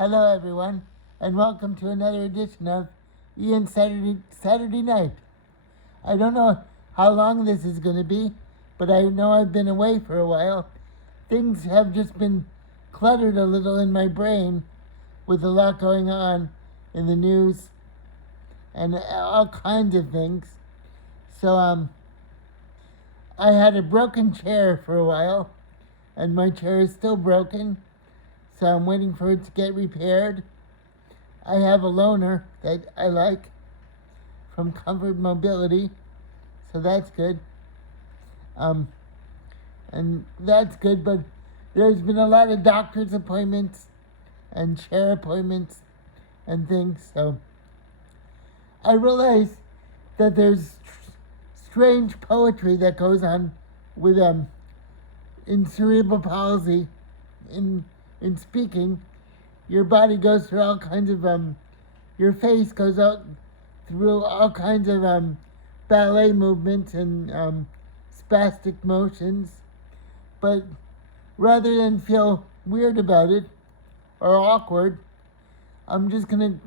Hello, everyone, and welcome to another edition of Ian Saturday Night. I don't know how long this is going to be, but I know I've been away for a while. Things have just been cluttered a little in my brain with a lot going on in the news and all kinds of things. So, I had a broken chair for a while, and my chair is still broken, so I'm waiting for it to get repaired. I have a loaner that I like from Comfort Mobility, so that's good. And that's good, but there's been a lot of doctor's appointments and chair appointments and things, so I realize that there's strange poetry that goes on with in cerebral palsy in speaking. Your body goes through all kinds of your face goes out through all kinds of ballet movements and spastic motions, but rather than feel weird about it or awkward, I'm just gonna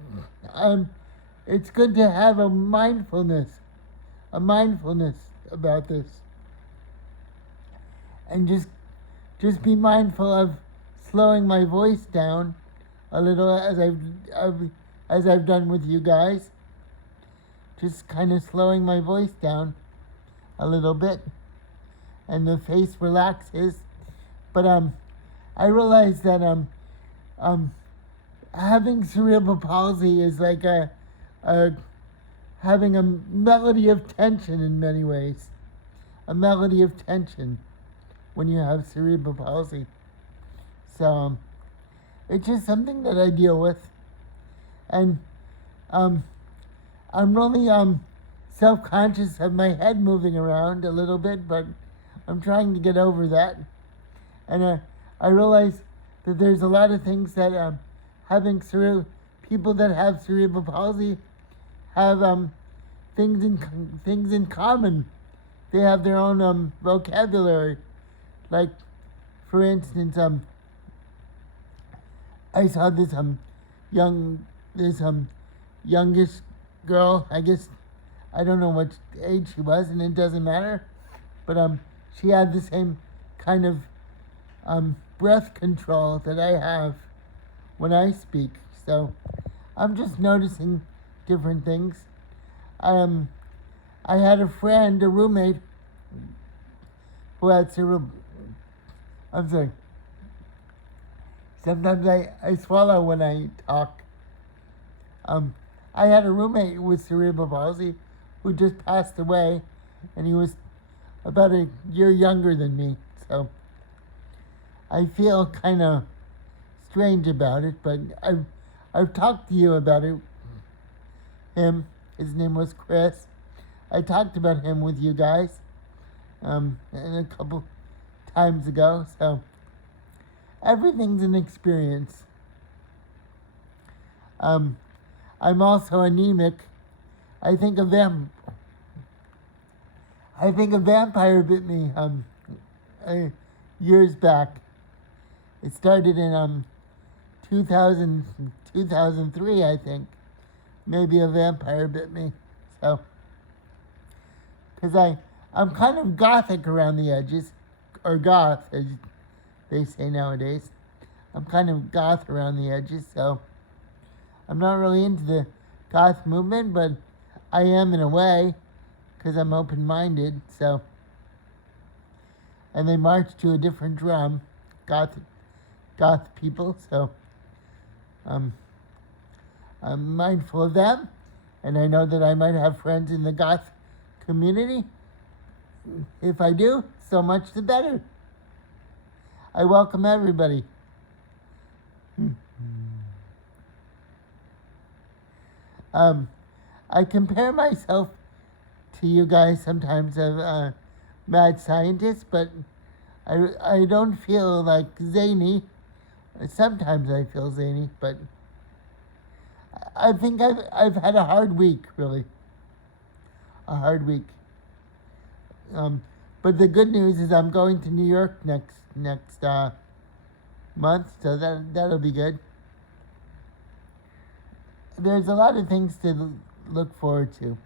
it's good to have a mindfulness about this, and just be mindful of slowing my voice down a little as I've done with you guys. Just kind of slowing my voice down a little bit, and the face relaxes. But I realize that having cerebral palsy is like a having a melody of tension in many ways. A melody of tension when you have cerebral palsy. So it's just something that I deal with. And I'm really self-conscious of my head moving around a little bit, but I'm trying to get over that. And I realize that there's a lot of things that people that have cerebral palsy have things in common. They have their own vocabulary. Like, for instance, I saw this youngish girl. I guess I don't know what age she was, and it doesn't matter. But she had the same kind of breath control that I have when I speak. So I'm just noticing different things. I had a roommate, who had cerebral. I'm sorry. Sometimes I swallow when I talk. I had a roommate with cerebral palsy who just passed away, and he was about a year younger than me. So I feel kind of strange about it, but I've talked to you about it. His name was Chris. I talked about him with you guys and a couple times ago. So everything's an experience. I'm also anemic. I think a vampire bit me years back. It started in 2003, I think. Maybe a vampire bit me. So, because I'm kind of gothic around the edges, or goth, as they say nowadays. I'm kind of goth around the edges, so I'm not really into the goth movement, but I am in a way, because I'm open-minded. So, and they march to a different drum, goth people. So I'm mindful of them, and I know that I might have friends in the goth community. If I do, so much the better. I welcome everybody. I compare myself to you guys sometimes of mad scientist, but I don't feel like zany. Sometimes I feel zany, but I think I've had a hard week, really. A hard week. But the good news is I'm going to New York next month, so that'll be good. there's a lot of things to look forward to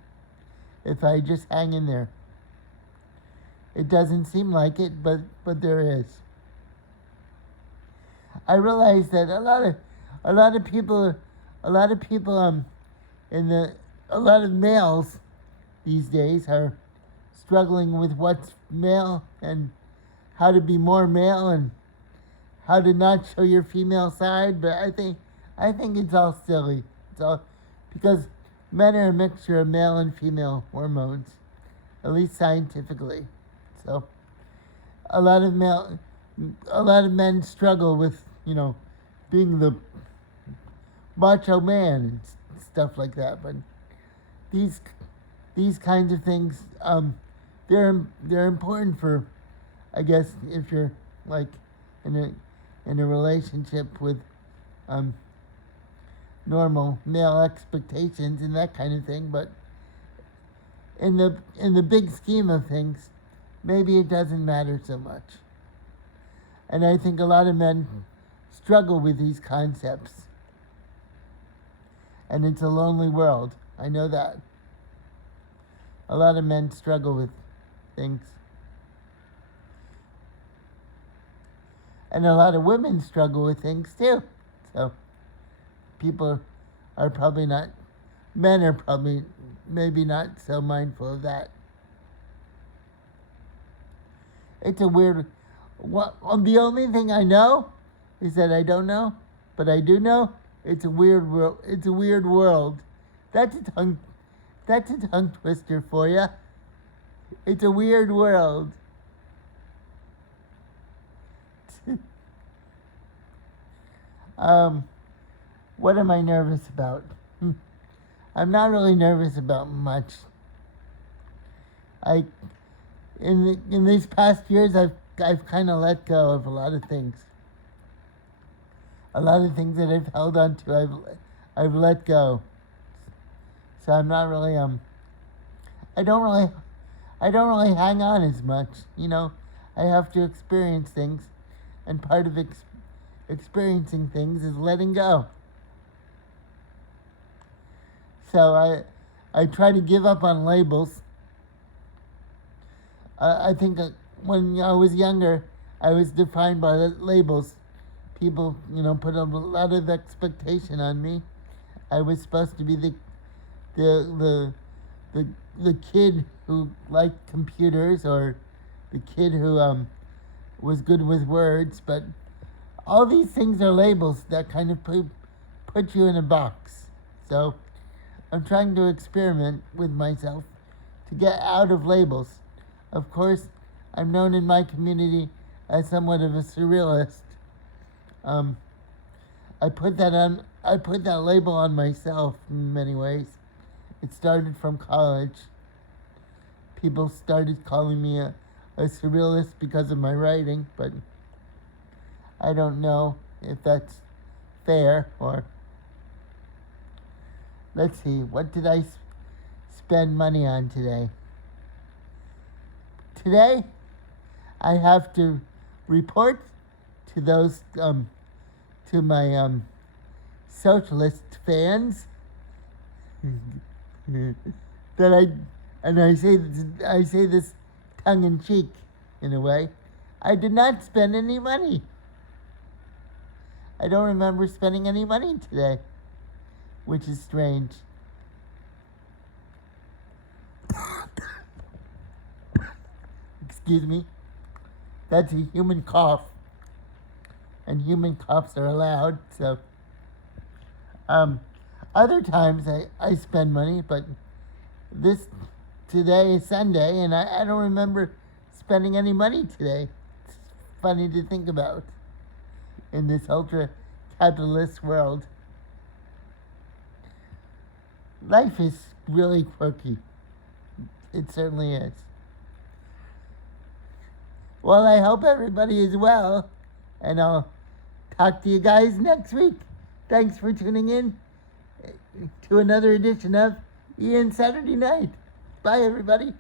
if I just hang in there. It doesn't seem like it, but there is. I realize that a lot of people in the a lot of males these days are struggling with what's male and how to be more male and how to not show your female side, but I think it's all silly. It's all because men are a mixture of male and female hormones, at least scientifically. So a lot of men struggle with, being the macho man and stuff like that. But these kinds of things, they're important for, I guess, if you're like in a relationship with normal male expectations and that kind of thing. But in the big scheme of things, maybe it doesn't matter so much. And I think a lot of men struggle with these concepts. And it's a lonely world. I know that. A lot of men struggle with things. And a lot of women struggle with things too. So people are probably not, men are probably maybe not so mindful of that. It's a weird, the only thing I know is that I don't know, but I do know it's a weird world. It's a weird world. That's a tongue twister for you. It's a weird world. What am I nervous about? I'm not really nervous about much. In these past years, I've kind of let go of a lot of things. A lot of things that I've held on to, I've let go. So I'm not really I don't really hang on as much. I have to experience things, and part of experiencing things is letting go. So I try to give up on labels. I think when I was younger, I was defined by labels. People, put a lot of expectation on me. I was supposed to be the kid who liked computers, or the kid who was good with words. But all these things are labels that kind of put you in a box. So I'm trying to experiment with myself to get out of labels. Of course, I'm known in my community as somewhat of a surrealist. I put that label on myself in many ways. It started from college. People started calling me a surrealist because of my writing, but I don't know if that's fair. Or let's see, what did I spend money on today? Today, I have to report to those, to my socialist fans that I say this tongue in cheek in a way. I did not spend any money. I don't remember spending any money today, which is strange. Excuse me. That's a human cough. And human coughs are allowed, so. Other times I spend money, but today is Sunday, and I don't remember spending any money today. It's funny to think about in this ultra-capitalist world. Life is really quirky. It certainly is. Well, I hope everybody is well, and I'll talk to you guys next week. Thanks for tuning in to another edition of Ian Saturday Night. Bye, everybody.